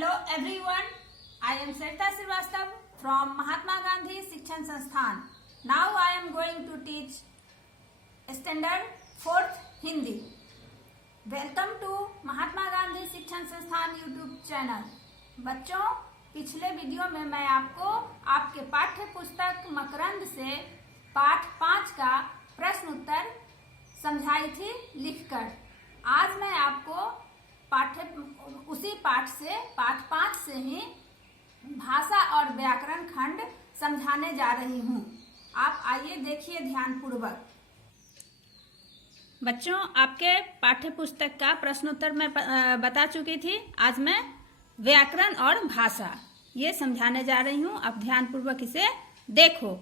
Hello everyone, I am Sarita Srivastava from Mahatma Gandhi Shikshan Sansthan. Now I am going to teach standard 4th Hindi. Welcome to Mahatma Gandhi Shikshan Sansthan YouTube channel. बच्चों, पिछले video में मैं आपको आपके पाठ्य पुस्तक मकरंद से पाठ 5 का प्रश्न उत्तर समझाई थी लिखकर। आज मैं आपको उसी पाठ 5 से ही भाषा और व्याकरण खंड समझाने जा रही हूँ। आप आइए देखिए ध्यानपूर्वक। बच्चों, आपके पाठ्य पुस्तक का प्रश्नोत्तर मैं बता चुकी थी। आज मैं व्याकरण और भाषा ये समझाने जा रही हूँ। आप ध्यानपूर्वक इसे देखो।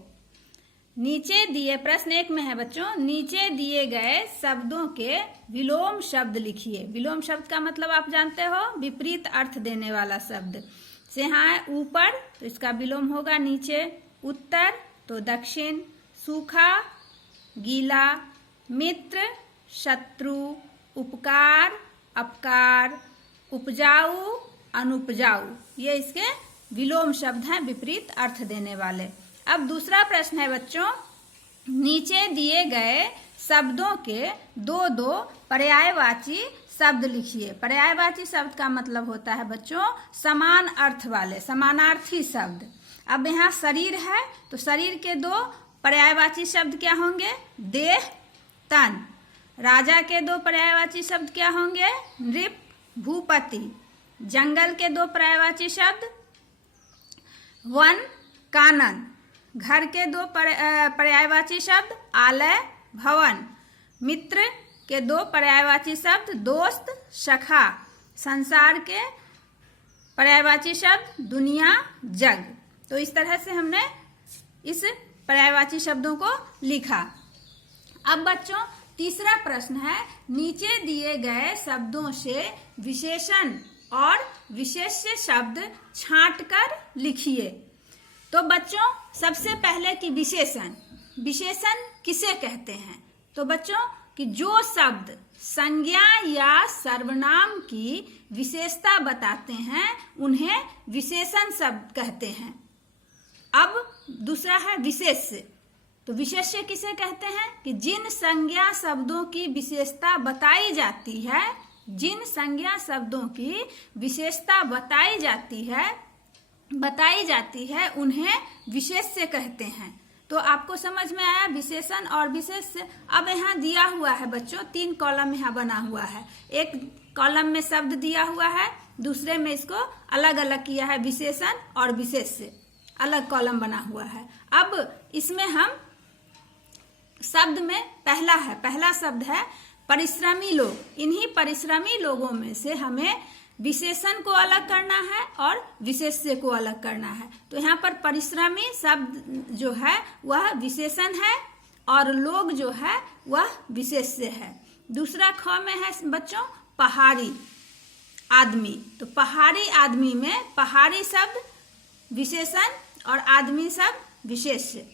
नीचे दिए प्रश्न 1 में है बच्चों, नीचे दिए गए शब्दों के विलोम शब्द लिखिए। विलोम शब्द का मतलब आप जानते हो, विपरीत अर्थ देने वाला शब्द। से यहाँ है ऊपर, तो इसका विलोम होगा नीचे। उत्तर तो दक्षिण। सूखा गीला। मित्र शत्रु। उपकार अपकार। उपजाऊ अनुपजाऊ। ये इसके विलोम शब्द हैं, विपरीत अर्थ देने वाले। अब दूसरा प्रश्न है बच्चों, नीचे दिए गए शब्दों के दो पर्यायवाची शब्द लिखिए। पर्यायवाची शब्द का मतलब होता है बच्चों समान अर्थ वाले, समानार्थी शब्द। अब यहाँ शरीर है, तो शरीर के 2 पर्यायवाची शब्द क्या होंगे? देह तन। राजा के 2 पर्यायवाची शब्द क्या होंगे? नृप भूपति। जंगल के 2 पर्यायवाची शब्द वन कानन। घर के 2 पर्यायवाची शब्द आलय भवन। मित्र के 2 पर्यायवाची शब्द दोस्त सखा। संसार के पर्यायवाची शब्द दुनिया जग। तो इस तरह से हमने इस पर्यायवाची शब्दों को लिखा। अब बच्चों तीसरा प्रश्न है, नीचे दिए गए शब्दों से विशेषण और विशेष्य शब्द छांटकर लिखिए। तो बच्चों सबसे पहले कि विशेषण किसे कहते हैं? तो बच्चों कि जो शब्द संज्ञा या सर्वनाम की विशेषता बताते हैं उन्हें विशेषण शब्द कहते हैं। अब दूसरा है विशेष्य। तो विशेष्य किसे कहते हैं? कि जिन संज्ञा शब्दों की विशेषता बताई जाती है, जिन संज्ञा शब्दों की विशेषता बताई जाती है उन्हें विशेष्य कहते हैं। तो आपको समझ में आया विशेषण और विशेष्य। अब यहाँ दिया हुआ है बच्चों 3 कॉलम यहाँ बना हुआ है। एक कॉलम में शब्द दिया हुआ है, दूसरे में इसको अलग अलग किया है, विशेषण और विशेष्य अलग कॉलम बना हुआ है। अब इसमें हम शब्द में पहला शब्द है परिश्रमी लोग। इन्हीं परिश्रमी लोगों में से हमें विशेषण को अलग करना है और विशेष्य को अलग करना है। तो यहाँ पर परिश्रमी शब्द जो है वह विशेषण है और लोग जो है वह विशेष्य है। दूसरा ख में है बच्चों पहाड़ी आदमी। तो पहाड़ी आदमी में पहाड़ी शब्द विशेषण और आदमी शब्द विशेष्य।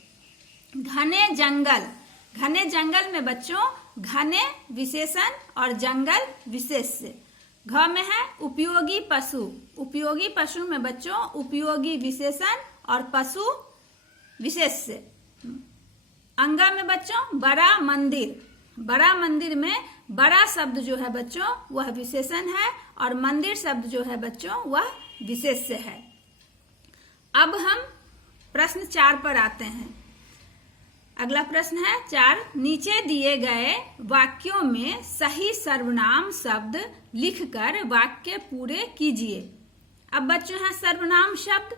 घने जंगल में बच्चों घने विशेषण और जंगल विशेष्य। घ में है उपयोगी पशु में बच्चों उपयोगी विशेषण और पशु विशेष्य। अंगा में बच्चों बड़ा मंदिर में बड़ा शब्द जो है बच्चों वह विशेषण है और मंदिर शब्द जो है बच्चों वह विशेष्य है। अब हम प्रश्न 4 पर आते हैं। अगला प्रश्न है 4, नीचे दिए गए वाक्यों में सही सर्वनाम शब्द लिखकर वाक्य पूरे कीजिए। अब बच्चों हैं सर्वनाम शब्द।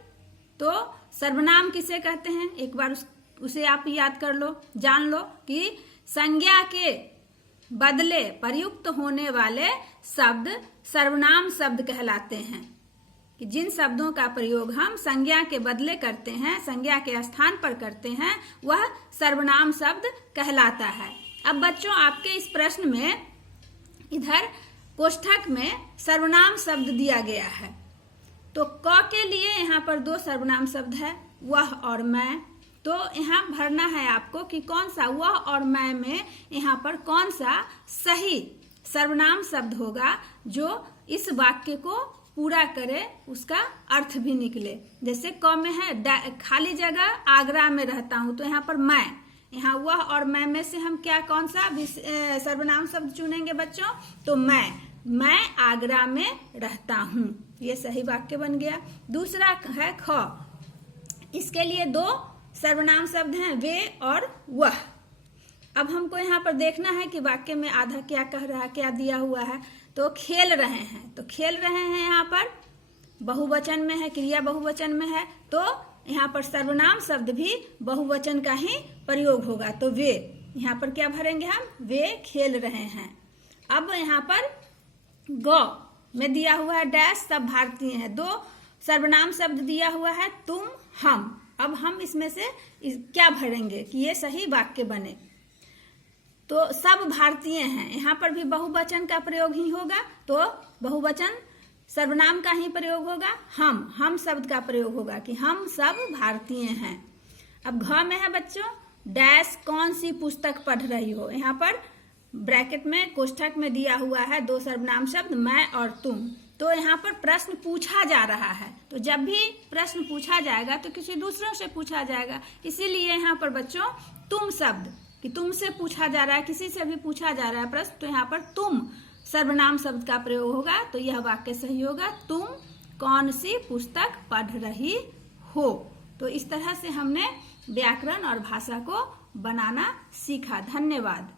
तो सर्वनाम किसे कहते हैं? एक बार उसे आप याद कर लो, जान लो कि संज्ञा के बदले प्रयुक्त होने वाले शब्द सर्वनाम शब्द कहलाते हैं। कि जिन शब्दों का प्रयोग हम संज्ञा के बदले करते हैं, संज्ञा के स्थान पर करते हैं, वह सर्वनाम शब्द कहलाता है। अब बच्चों आपके इस प्रश्न में इधर कोष्ठक में सर्वनाम शब्द दिया गया है। तो क के लिए यहाँ पर 2 सर्वनाम शब्द है, वह और मैं। तो यहाँ भरना है आपको कि कौन सा वह और मैं में यहाँ पर कौन सा सही सर्वनाम शब्द होगा जो इस वाक्य को पूरा करे, उसका अर्थ भी निकले। जैसे क में है खाली जगह आगरा में रहता हूं, तो यहाँ पर मैं, यहाँ वह और मैं में से हम क्या कौन सा सर्वनाम शब्द चुनेंगे बच्चों? तो मैं आगरा में रहता हूं। ये सही वाक्य बन गया। दूसरा है ख, इसके लिए दो सर्वनाम शब्द हैं, वे और वह। अब हमको यहाँ पर देखना है कि वाक्य में आधा क्या कह रहा है, क्या दिया हुआ है। तो खेल रहे हैं, तो खेल रहे हैं यहाँ पर बहुवचन में है, क्रिया बहुवचन में है, तो यहाँ पर सर्वनाम शब्द भी बहुवचन का ही प्रयोग होगा। तो वे, यहाँ पर क्या भरेंगे हम? वे खेल रहे हैं। अब यहाँ पर ग में दिया हुआ है डैश, सब भारतीय हैं। दो सर्वनाम शब्द दिया हुआ है, तुम, हम। अब हम इसमें से क्या भरेंगे कि ये सही वाक्य बने? तो सब भारतीय हैं, यहाँ पर भी बहुवचन का प्रयोग ही होगा, तो बहुवचन सर्वनाम का ही प्रयोग होगा। हम शब्द का प्रयोग होगा कि हम सब भारतीय हैं। अब घ में है बच्चों डैश, कौन सी पुस्तक पढ़ रही हो। यहाँ पर ब्रैकेट में कोष्ठक में दिया हुआ है दो सर्वनाम शब्द, मैं और तुम। तो यहाँ पर प्रश्न पूछा जा रहा है, तो जब भी प्रश्न पूछा जाएगा तो किसी दूसरों से पूछा जाएगा, इसीलिए यहाँ पर बच्चों तुम शब्द, कि तुमसे पूछा जा रहा है, किसी से भी पूछा जा रहा है प्रश्न, तो यहाँ पर तुम सर्वनाम शब्द का प्रयोग होगा। तो यह वाक्य सही होगा, तुम कौन सी पुस्तक पढ़ रही हो। तो इस तरह से हमने व्याकरण और भाषा को बनाना सीखा। धन्यवाद।